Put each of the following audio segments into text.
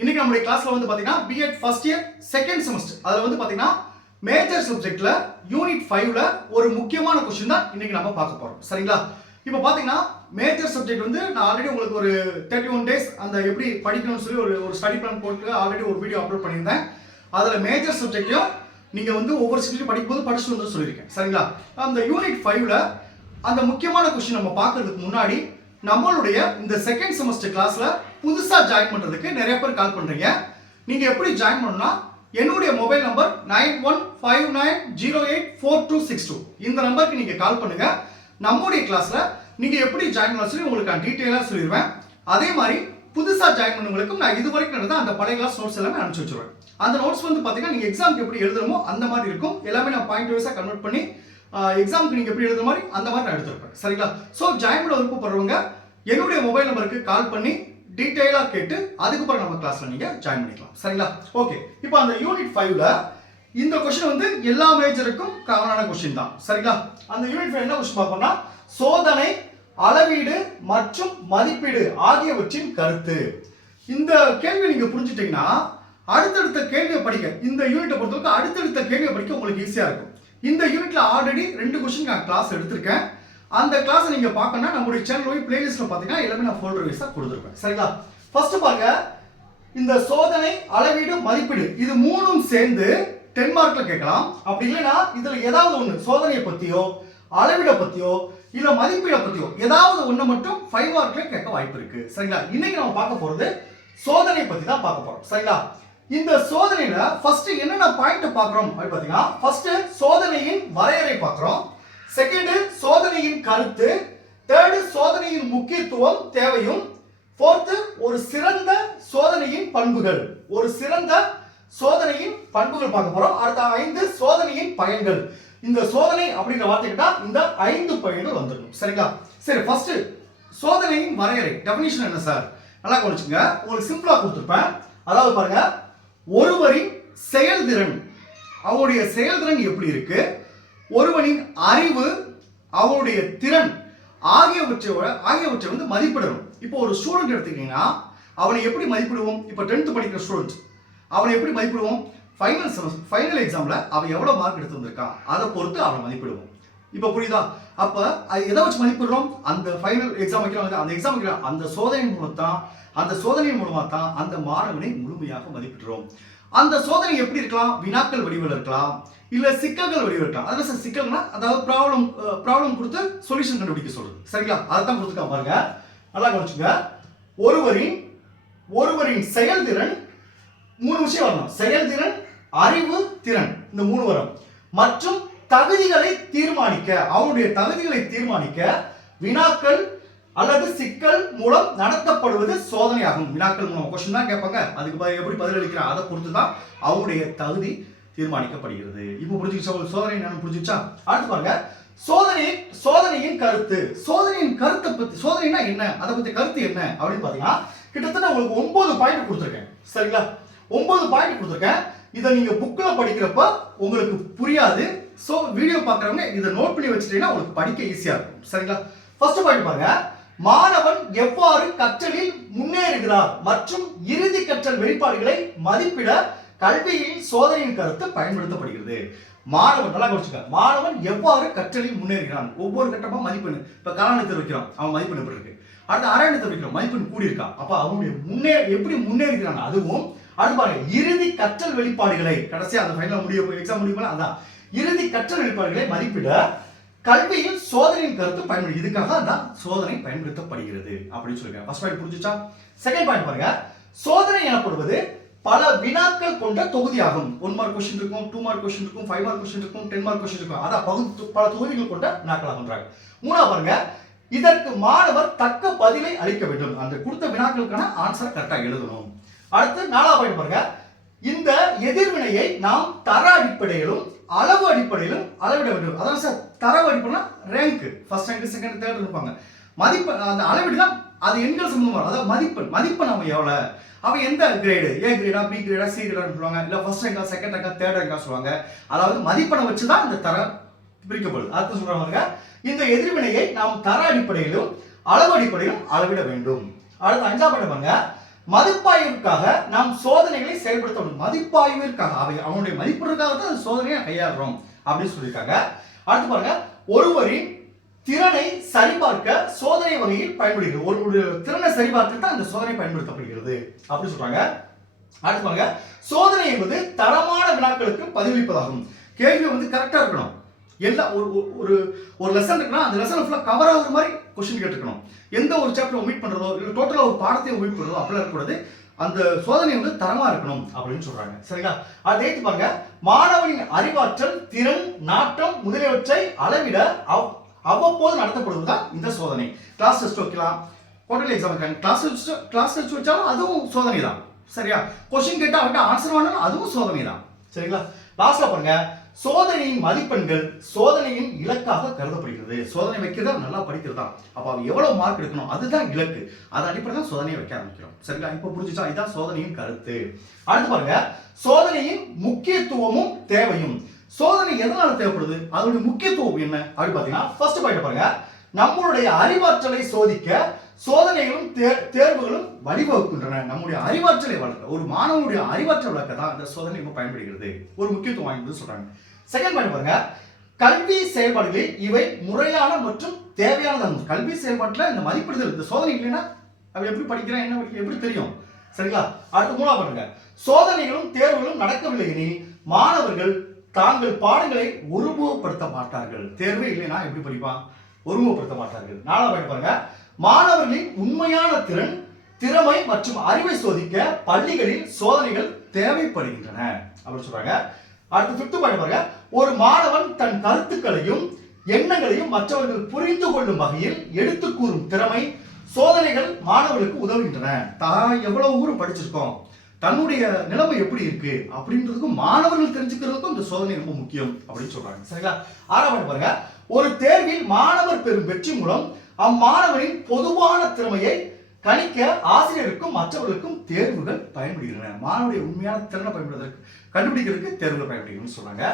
இன்னைக்கு நம்மளுடைய கிளாஸ்ல வந்து பாத்தீங்கன்னா BEd first year second semester அதுல வந்து பாத்தீங்கன்னா மேஜர் சப்ஜெக்ட்ல யூனிட் 5ல ஒரு முக்கியமான क्वेश्चन தான் இன்னைக்கு நம்ம பார்க்க போறோம். சரிங்களா? இப்போ பாத்தீங்கன்னா மேஜர் சப்ஜெக்ட் வந்து நான் ஆல்ரெடி உங்களுக்கு ஒரு 31 டேஸ் அந்த எப்படி படிக்கணும்னு சொல்லி ஒரு ஸ்டடி பிளான் போட்டு ஆல்ரெடி ஒரு வீடியோ அப்லோட் பண்ணியிருந்தேன். அதுல மேஜர் சப்ஜெக்ட்லயும் நீங்க வந்து ஒவ்வொரு சப்ஜெக்ட் படிக்கும்போது படிச்சு வந்து சொல்லியிருக்கேன். சரிங்களா? அந்த யூனிட் 5ல அந்த முக்கியமான क्वेश्चन நம்ம பார்க்கிறதுக்கு முன்னாடி நம்மளுடைய இந்த செகண்ட் செமஸ்டர் கிளாஸ்ல புதுசா ஜாயின் பண்றதுக்கு நிறைய பேர் கால் பண்றீங்க. நீங்க எப்படி ஜாயின் பண்ணணும்னா என்னுடைய மொபைல் நம்பர் 9159084262 இந்த நம்பருக்கு நீங்க கால் பண்ணுங்க. நம்மளுடைய கிளாஸ்ல நீங்க எப்படி ஜாயின் பண்ணலாம் சொல்லி உங்களுக்கு டீடைலா சொல்லிடுவேன். அதே மாதிரி புதுசா ஜாயின் பண்ணவங்களுக்கும் நான் இதுவரைக்கும் நடந்த அந்த பழைய கிளாஸ் நோட்ஸ் எல்லாமே அனுப்பிச்சு வச்சிருவேன். அந்த நோட்ஸ் வந்து பாத்தீங்கன்னா நீங்க எக்ஸாம்க்கு எப்படி எழுதணுமோ அந்த மாதிரி இருக்கும். எல்லாமே நான் பாயிண்ட் வைஸா கன்வெர்ட் பண்ணி எக்ஸாம்க்கு நீங்க எப்படி எழுதுற மாதிரி அந்த மாதிரி நான் எடுத்துருப்பேன். சரிங்களா? ஸோ ஜாயின் பண்ண விருப்பப்படுறவங்க என்னுடைய மொபைல் நம்பருக்கு கால் பண்ணி டீடைலா கேட்டு அதுக்கப்புறம் நம்ம கிளாஸ்ல நீங்க ஜாயின் பண்ணிக்கலாம். சரிங்களா? ஓகே, இப்போ அந்த யூனிட் 5ல இந்த क्वेश्चन வந்து எல்லா மேஜருக்கும் காமனான क्वेश्चन தான். சரிங்களா? அந்த யூனிட் 5 என்ன क्वेश्चन பார்ப்போம்னா சோதனை, அளவீடு மற்றும் மதிப்பீடு ஆகியவற்றின் கருத்து. இந்த கேள்வி நீங்க புரிஞ்சுட்டீங்கன்னா அடுத்தடுத்த கேள்வியை படிக்க இந்த யூனிட்டை பொறுத்தவரைக்கும் அடுத்தடுத்த கேள்வியை படிக்க உங்களுக்கு ஈஸியா இருக்கும். இந்த யூனிட்ல ஆல்ரெடி 2 क्वेश्चन நான் கிளாஸ் எடுத்திருக்கேன். அந்த கிளாஸ் நீங்க பார்க்கணும்னா நம்மளுடைய சேனல் போய் பிளேலிஸ்ட்ல பாத்தீங்கன்னா எல்லாமே நான் ஃபோல்டர் வைஸா கொடுத்திருப்பேன். சரிங்களா? ஃபர்ஸ்ட் பாருங்க, இந்த சோதனை, அளவீடு, மதிப்பீடு இது மூணும் சேர்ந்து 10 மார்க்ல கேட்கலாம். அப்படி இல்லைன்னா இதுல ஏதாவது ஒண்ணு சோதனையை பத்தியோ அளவீட பத்தியோ இல்ல மதிப்பீட பத்தியோ ஏதாவது ஒண்ணு மட்டும் 5 மார்க்ல கேட்க வாய்ப்பு இருக்கு. சரிங்களா? இன்னைக்கு நம்ம பார்க்க போறது சோதனை பத்தி தான் பார்க்க போறோம். சரிங்களா? இந்த சோதனையில ஃபர்ஸ்ட் என்னென்ன பாயிண்ட் பார்க்கறோம் அப்படி பாத்தீங்கன்னா ஃபர்ஸ்ட் சோதனையின் வரையறை பார்க்கறோம். செகண்ட் சோதனையின் கருத்து, தேர்ட் சோதனையின் முக்கியத்துவம் தேவையும், ஃபோர்த் ஒரு சிறந்த சோதனையின் பண்புகள். ஒரு சிறந்த சோதனையின் பண்புகள் பார்க்க போறோம். அடுத்த 5 சோதனையின் பயன்கள். இந்த சோதனை அப்படிங்கிற வார்த்தை கிட்ட இந்த 5 பயன்கள் வந்துடும். சரிங்களா? சரி, ஃபர்ஸ்ட் சோதனையின் வரையறை டெஃபினிஷன் என்ன சார்? நல்லா கவனிச்சுங்க. உங்களுக்கு சிம்பிளா கொடுத்திருப்பேன். அதாவது பாருங்க, ஒருவரின் செயல்திறன், அவருடைய செயல்திறன் எப்படி இருக்கு, ஒருவனின் அறிவு, அவனுடைய திறன் ஆகியவற்றை வந்து மதிப்பிடணும். இப்போ ஒரு ஸ்டூடெண்ட் எடுத்துக்கிட்டீங்கன்னா அவனை எப்படி மதிப்பிடுவோம்? இப்போ 10th படிக்கிற ஸ்டூடெண்ட் அவனை எப்படி மதிப்பிடுவோம்? ஃபைனல் எக்ஸாம்ல அவன் எவ்வளவு மார்க் எடுத்து வந்திருக்கான் அதை பொறுத்து அவனை மதிப்பிடுவோம். இப்போ புரியுதா? அப்ப அது எதை வச்சு மதிப்பிடுறோம்? அந்த ஃபைனல் எக்ஸாம் வைக்கிறாங்க, அந்த எக்ஸாம் வைக்கிறாங்க, அந்த சோதனையின் மூலமா தான் அந்த மாணவனை முழுமையாக மதிப்பிடுறோம். அந்த சோதனை எப்படி இருக்கலாம்? வினாக்கள் வடிவில் இருக்கலாம், இல்ல சிக்கல்கள் வடிவில் இருக்கலாம். அதாவது சிக்கல்னா அதாவது ப்ராப்ளம் கொடுத்து சொல்யூஷன் கண்டுபிடிக்க சொல்றது. சரிங்களா? அதான் கொடுத்துருக்காங்க பாருங்க, நல்லா கவனிச்சுங்க. ஒருவரின் செயல்திறன் 3 விஷயம் வரணும். செயல்திறன், அறிவு, திறன், இந்த 3 வரும். மற்றும் தகுதிகளை தீர்மானிக்க, அவனுடைய தகுதிகளை தீர்மானிக்க வினாக்கள் அல்லது சிக்கல் மூலம் நடத்தப்படுவது சோதனையாகும். வினாக்கள் மூலம் क्वेश्चन தான் கேட்பாங்க, அதுக்கு எப்படி பதில் அளிக்கிறான் அதை பொறுத்து தான் அவங்களுடைய தகுதி தீர்மானிக்கப்படுகிறது. இப்போ புரிஞ்சுக்கிச்சா? சோதனை என்னன்னு புரிஞ்சுச்சா? அடுத்து பாருங்க, சோதனையின் கருத்து. சோதனையின் கருத்தை பத்தி, சோதனைனா என்ன, அதை பத்தி கருத்து என்ன அப்படின்னு பாத்தீங்கன்னா கிட்டத்தட்ட உங்களுக்கு 9 பாயிண்ட் கொடுத்துருக்கேன். சரிங்களா? 9 பாயிண்ட் கொடுத்துருக்கேன். இதை நீங்க புக்ல படிக்கிறப்ப உங்களுக்கு புரியாது. சோ வீடியோ பார்க்கறவங்க இதை நோட் பண்ணி வச்சுட்டீங்கன்னா உங்களுக்கு படிக்க ஈஸியா இருக்கும். சரிங்களா? ஃபர்ஸ்ட் பாயிண்ட் பாருங்க, மாணவன் எவ்வாறு கற்றலில் முன்னேறுகிறார் மற்றும் இறுதி கற்றல் வெளிப்பாடுகளை மதிப்பிட கல்வியின் சோதனையின் கருத்து பயன்படுத்தப்படுகிறது. மாணவன், நல்லா கவனிச்சுக்க, மாணவன் எவ்வாறு கற்றலில் முன்னேறுகிறான், ஒவ்வொரு கட்டமா மதிப்பெண். இப்ப காலாண்டு வைக்கிறோம், அவன் மதிப்பெண் எப்படி இருக்கு, அடுத்த அரையாண்டு வைக்கிறோம், மதிப்பெண் கூடி இருக்கா, அப்ப அவனுடைய எப்படி முன்னேறுகிறான் அதுவும். அடுத்து பாருங்க, இறுதி கற்றல் வெளிப்பாடுகளை, கடைசியா அந்த ஃபைனல் எக்ஸாம் முடியும் அதான் இறுதி கற்றல் வெளிப்பாடுகளை மதிப்பிட கல்வியில் சோதனையின் கருத்து பயன்படுது. இதுக்காக தான் சோதனை பயன்படுத்தப்படுகிறது அப்படின்னு சொல்லிருக்கேன். ஃபர்ஸ்ட் பாயிண்ட் புரிஞ்சுச்சா? செகண்ட் பாயிண்ட் பாருங்க, சோதனை எனப்படுவது பல வினாக்கள் கொண்ட தொகுதியாகும். 1 மார்க் क्वेश्चन இருக்கும், 2 மார்க் क्वेश्चन இருக்கும், 5 மார்க் क्वेश्चन இருக்கும், 10 மார்க் क्वेश्चन இருக்கும். அதான் பல தொகுதிகள் கொண்ட வினாக்களாகன்றாங்க. மூணாவது பாருங்க, இதற்கு மாணவர் தக்க பதிலை அளிக்க வேண்டும். அந்த கொடுத்த வினாக்களுக்கான ஆன்சரை கரெக்டா எழுதணும். அடுத்து 4வது பாயிண்ட் பாருங்க, இந்த எதிர்வினையை நாம் தர அடிப்படையிலும் அளவு அடிப்படையிலும் அளவிட வேண்டும். அதாவது சார் தரவு அடிப்படைனா rank, first rank, second, third இருப்பாங்க. மதிப்பெண் அந்த அளவிடுனா அது எண்கள் சம்பந்தமா, அதாவது மதிப்பெண் அவன் எவ்வளவு, அவன் எந்த கிரேடு, ஏ கிரேடா, பி கிரேடா, சி கிரேடா சொல்லுவாங்க, இல்ல ஃபர்ஸ்ட் ரேங்கா, செகண்ட் ரேங்கா, தேர்ட் ரேங்கா சொல்லுவாங்க. அதாவது மதிப்பெண்ணை வச்சு தான் இந்த தரம் பிரிக்கப்படுது. அடுத்து சொல்றாங்க, இந்த எதிர்வினையை நாம் தர அடிப்படையிலும் அளவு அடிப்படையிலும் அளவிட வேண்டும். அடுத்து 5வது பாருங்க, மதிப்பாய்விற்காக நாம் சோதனைகளை செயல்படுத்தணும். மதிப்பாய்விற்காக அவனுடைய மதிப்பிற்காக தான் சோதனையை கையாளுறோம் அப்படின்னு சொல்லியிருக்காங்க. அடுத்து பாருங்க, ஒருவரின் திறனை சரிபார்க்க சோதனை வகையில் பயன்படுகிறது. ஒரு திறனை சரிபார்க்க தான் அந்த சோதனை பயன்படுத்தப்படுகிறது அப்படின்னு சொல்றாங்க. அடுத்து பாருங்க, சோதனை என்பது தரமான வினாக்களுக்கு பதிலளிப்பதாகும். கேள்வி வந்து கரெக்டா இருக்கணும். எல்லா ஒரு லெசன் இருக்குன்னா அந்த லெசன் ஃபுல்லாக கவர் ஆகுற மாதிரி கொஸ்டின் கேட்டுக்கணும். எந்த ஒரு சாப்டர் ஒமிட் பண்றதோ இல்லை டோட்டலாக ஒரு பாடத்தை ஒமிட் பண்றதோ அப்படிலாம் இருக்கக்கூடாது. அந்த சோதனை வந்து தரமா இருக்கணும் அப்படின்னு சொல்றாங்க. சரிங்களா? அதை எடுத்து பாருங்க, மாணவனின் அறிவாற்றல், திறன், நாட்டம் முதலியவற்றை அளவிட அவ்வப்போது நடத்தப்படுவதுதான் இந்த சோதனை. கிளாஸ் டெஸ்ட் வைக்கலாம், குவார்டர்லி எக்ஸாம் வைக்கலாம். கிளாஸ் டெஸ்ட் வச்சாலும் அதுவும் சோதனை தான். சரியா? கொஸ்டின் கேட்டா அவர்கிட்ட ஆன்சர் பண்ணாலும் அதுவும் சோதனை தான். சரிங்களா? லாஸ்ட்ல பாருங்க, சோதனையின் மதிப்பெண்கள் சோதனையின் இலக்காக கருதப்படுகிறது. சோதனை வைக்கிறதா நல்லா படிக்கிறதா, அப்ப அவன் எவ்வளவு மார்க் எடுக்கணும் அதுதான் இலக்கு. அதன் அடிப்படையில் தான் சோதனையை வைக்க ஆரம்பிக்கிறோம். சரிங்களா? இப்போ புரிஞ்சுச்சா? இதுதான் சோதனையின் கருத்து. அடுத்து பாருங்க, சோதனையின் முக்கியத்துவமும் தேவையும். சோதனை எதனால தேவைப்படுது, அதோட முக்கியத்துவம் என்ன அப்படின்னு பாத்தீங்கன்னா, ஃபர்ஸ்ட் பாயிண்ட் பாருங்க, நம்மளுடைய அறிவாற்றலை சோதிக்க சோதனைகளும் தேர்வுகளும் வழிவகுக்கின்றன. நம்முடைய அறிவாற்றலை வளர்க்க, ஒரு மாணவனுடைய அறிவாற்றல் வளர்க்க தான் இந்த சோதனை ரொம்ப பயன்படுகிறது. ஒரு முக்கியத்துவம் வாய்ந்தது சொல்றாங்க. செகண்ட் பாயிண்ட் பாருங்க, கல்வி செயல்பாடுகளில் இவை முறையான மற்றும் தேவையானது. கல்வி செயல்பாட்டில் இந்த மதிப்பிடுதல், இந்த சோதனை இல்லைன்னா அவன் எப்படி படிக்கிறான், என்ன படிக்க எப்படி தெரியும். சரிங்களா? அடுத்து மூணாவது பாருங்க, சோதனைகளும் தேர்வுகளும் நடக்கவில்லை எனில் மாணவர்கள் தாங்கள் பாடங்களை ஒருமுகப்படுத்த மாட்டார்கள். தேர்வே இல்லைன்னா எப்படி படிப்பான், ஒருமுகப்படுத்த மாட்டார்கள். நாலாவது பாயிண்ட் பாருங்க, மாணவர்களின் உண்மையான திறமை மற்றும் அறிவை சோதிக்க பள்ளிகளில் சோதனைகள் தேவைப்படுகின்றன அப்படின்னு சொல்றாங்க. அடுத்து ஃபிஃப்த் பாயிண்ட் பாருங்க, ஒரு மாணவன் தன் கருத்துக்களையும் எண்ணங்களையும் மற்றவர்கள் புரிந்து கொள்ளும் வகையில் எடுத்து கூறும் திறமை சோதனைகள் மாணவர்களுக்கு உதவுகின்றன. தான் எவ்வளவு ஊரும் படிச்சிருக்கோம், தன்னுடைய நிலைமை எப்படி இருக்கு அப்படின்றதுக்கும் மாணவர்கள் தெரிஞ்சுக்கிறதுக்கும் இந்த சோதனை ரொம்ப முக்கியம் அப்படின்னு சொல்றாங்க. சரிங்களா? ஆறாவது பாருங்க, ஒரு தேர்வில் மாணவர் பெறும் வெற்றி மூலம் அம்மாணவரின் பொதுவான திறமையை கணிக்க ஆசிரியருக்கும் மற்றவர்களுக்கும் தேர்வுகள் பயன்படுகின்றன. மாணவருடைய உண்மையான திறனை பயன்படுவதற்கு கண்டுபிடிக்கிறதுக்கு தேர்வுகள் பயன்படுகிறது சொல்றாங்க.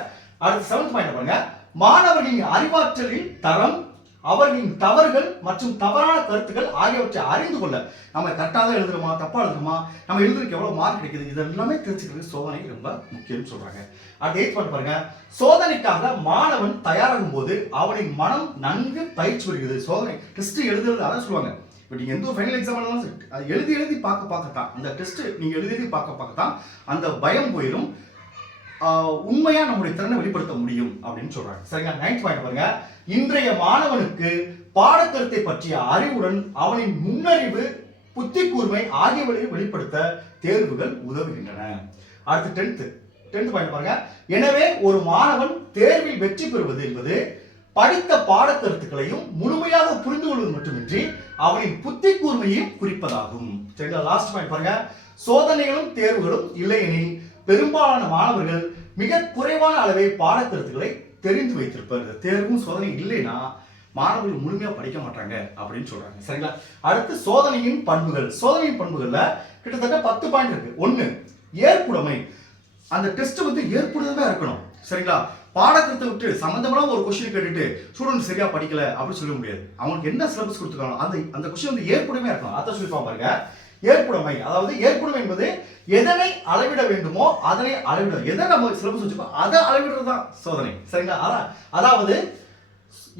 அடுத்து செவன்த் பாயிண்ட் பாருங்க, மாணவர்களின் அறிவாற்றலில் தரம், அவர்களின் தவறுகள் மற்றும் தவறான கருத்துக்கள் ஆகியவற்றை அறிந்து கொள்ள, நம்ம கரெக்டாக தான் எழுதுறோமா தப்பா எழுதுறோமா, நம்ம எழுதுறதுக்கு எவ்வளவு மார்க் கிடைக்குது, இது எல்லாமே தெரிஞ்சுக்கிறது சோதனை ரொம்ப முக்கியம் சொல்றாங்க. அடுத்து எய்த் பாயிண்ட் பாருங்க, சோதனைக்காக மாணவன் தயாராகும் போது அவனின் மனம் நன்கு பயிற்சி பெறுகிறது. சோதனை டெஸ்ட் எழுதுறது அதான் சொல்லுவாங்க. இப்போ நீங்க எந்த ஃபைனல் எக்ஸாம் எழுதாலும் அது எழுதி பார்க்கத்தான், அந்த டெஸ்ட் நீங்க எழுதி பார்க்கத்தான் அந்த பயம் போயிடும், உண்மையா நம்முடைய திறனை வெளிப்படுத்த முடியும் அப்படின்னு சொல்றாங்க. சரிங்களா? நைன்த் பாயிண்ட் பாருங்க, இன்றைய மாணவனுக்கு பாடக்கருத்தை பற்றிய அறிவுடன் அவனின் முன்னறிவு, புத்தி கூர்மை ஆகியவற்றை வெளிப்படுத்த தேர்வுகள் உதவுகின்றன. அடுத்து டென்த் பாயிண்ட் பாருங்க, எனவே ஒரு மாணவன் தேர்வில் வெற்றி பெறுவது என்பது படித்த பாடக்கருத்துக்களையும் முழுமையாக புரிந்து கொள்வது மட்டுமின்றி அவனின் புத்தி கூர்மையையும் குறிப்பதாகும். சரிங்களா? லாஸ்ட் பாயிண்ட் பாருங்க, சோதனைகளும் தேர்வுகளும் இல்லையெனில் பெரும்பாலான மாணவர்கள் மிக குறைவான அளவை பாடக்கருத்துக்களை தெரிந்து வைத்திருப்பார். தேர்வும் சோதனை இல்லைன்னா மாணவர்கள் முழுமையா படிக்க மாட்டாங்க அப்படின்னு சொல்றாங்க. சரிங்களா? அடுத்து சோதனையின் பண்புகள். சோதனையின் பண்புகள்ல கிட்டத்தட்ட 10 பாயிண்ட் இருக்கு. 1, ஏற்புடைமை. அந்த டெஸ்ட் வந்து ஏற்புடையதா இருக்கணும். சரிங்களா? பாடக்கருத்தை விட்டு சம்பந்தமான ஒரு கொஸ்டின் கேட்டுட்டு ஸ்டூடெண்ட் சரியா படிக்கல அப்படின்னு சொல்ல முடியாது. அவங்களுக்கு என்ன சிலபஸ் கொடுத்துருக்காங்க அந்த கொஸ்டின் வந்து ஏற்புடைமையா இருக்கணும். அதை சொல்லி பாருங்க. ஏற்புடைமை, அதாவது ஏற்புடைமை என்பது எதனை அளவிட வேண்டுமோ அதனை அளவிட, எதை நம்ம சிலபஸ் வச்சுக்கோம் அதை அளவிடுறது தான் சோதனை. சரிங்களா? அதாவது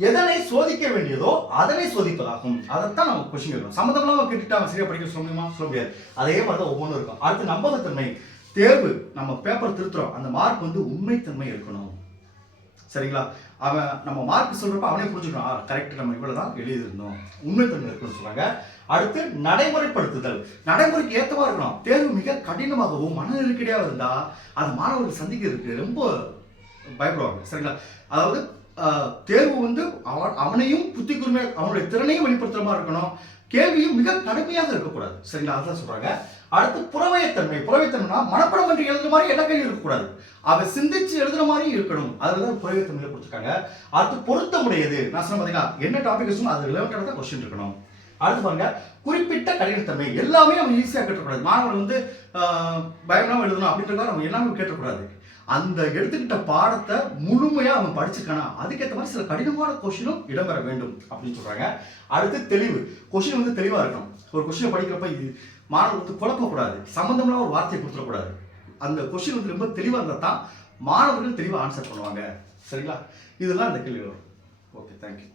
எதனை சோதிக்க வேண்டியதோ அதனை சோதிப்பதாகும். அதைத்தான் நம்ம கொஸ்டின் கேட்கணும். சம்மந்தமாக கேட்டுட்டு சரியா படிக்க சொல்ல முடியுமா, சொல்ல முடியாது. அதே மாதிரி தான் ஒவ்வொன்றும் இருக்கும். அடுத்து நம்பகத்தன்மை. தேர்வு நம்ம பேப்பர் திருத்துறோம், அந்த மார்க் வந்து உண்மைத்தன்மை இருக்கணும். சரிங்களா? அவன் நம்ம மார்க் சொல்றப்ப அவனே புரிஞ்சுக்கணும், கரெக்ட் நம்ம இவ்வளவுதான் எழுதியிருந்தோம், உண்மைத்தன்மை இருக்குன்னு சொல்றாங்க. அடுத்து நடைமுறைப்படுத்துதல். நடைமுறைக்கு ஏற்றமா இருக்கணும். தேர்வு மிக கடினமாகவும் மன நெருக்கடியாக இருந்தா அது மாணவர்கள் சந்திக்கிறதுக்கு ரொம்ப பயப்படுவாங்க. சரிங்களா? அதாவது தேர்வு வந்து அவனையும் புத்தி கூர்மை அவனுடைய திறனையும் வெளிப்படுத்துற மாதிரி இருக்கணும். கேள்வியும் மிக கடுமையாக இருக்கக்கூடாது. சரிங்களா? அதான் சொல்றாங்க. அடுத்து புறவயத்தன்மை. புறவயத்தன்மைனா மனப்படம் என்று எழுதுற மாதிரி எல்லா கேள்வி இருக்கக்கூடாது, அவன் சிந்திச்சு எழுதுற மாதிரி இருக்கணும். அதுதான் புறவயத்தன்மையில கொடுத்துருக்காங்க. அடுத்து பொருத்தமுடையது. நான் சொன்ன பாத்தீங்கன்னா என்ன டாபிக் சொன்னா அது ரிலவெண்டான தான் கொஸ்டின் இருக்கணும். அடுத்து பாருங்க, குறிப்பிட்ட கடினத்தன்மை. எல்லாமே அவன் ஈஸியாக கேட்டக்கூடாது. மாணவர் வந்து பயம்லாம் எழுதணும் அப்படின்றத நம்ம எல்லாமே கேட்டக்கூடாது. அந்த எடுத்துக்கிட்ட பாடத்தை முழுமையா அவன் படிச்சிருக்கானா அதுக்கேற்ற மாதிரி சில கடினமான கொஸ்டினும் இடம்பெற வேண்டும் அப்படின்னு சொல்றாங்க. அடுத்து தெளிவு. கொஸ்டின் வந்து தெளிவா இருக்கணும். ஒரு கொஸ்டினை படிக்கிறப்ப மாணவர் வந்து குழப்பக்கூடாது, சம்மந்தம்லாம் ஒரு வார்த்தையை கொடுத்துடக்கூடாது. அந்த கொஸ்டின் வந்து ரொம்ப தெளிவாக இருந்தால் தான் மாணவர்கள் தெளிவாக ஆன்சர் பண்ணுவாங்க. சரிங்களா? இதெல்லாம் அந்த கேள்வி வரும். Okay, thank you.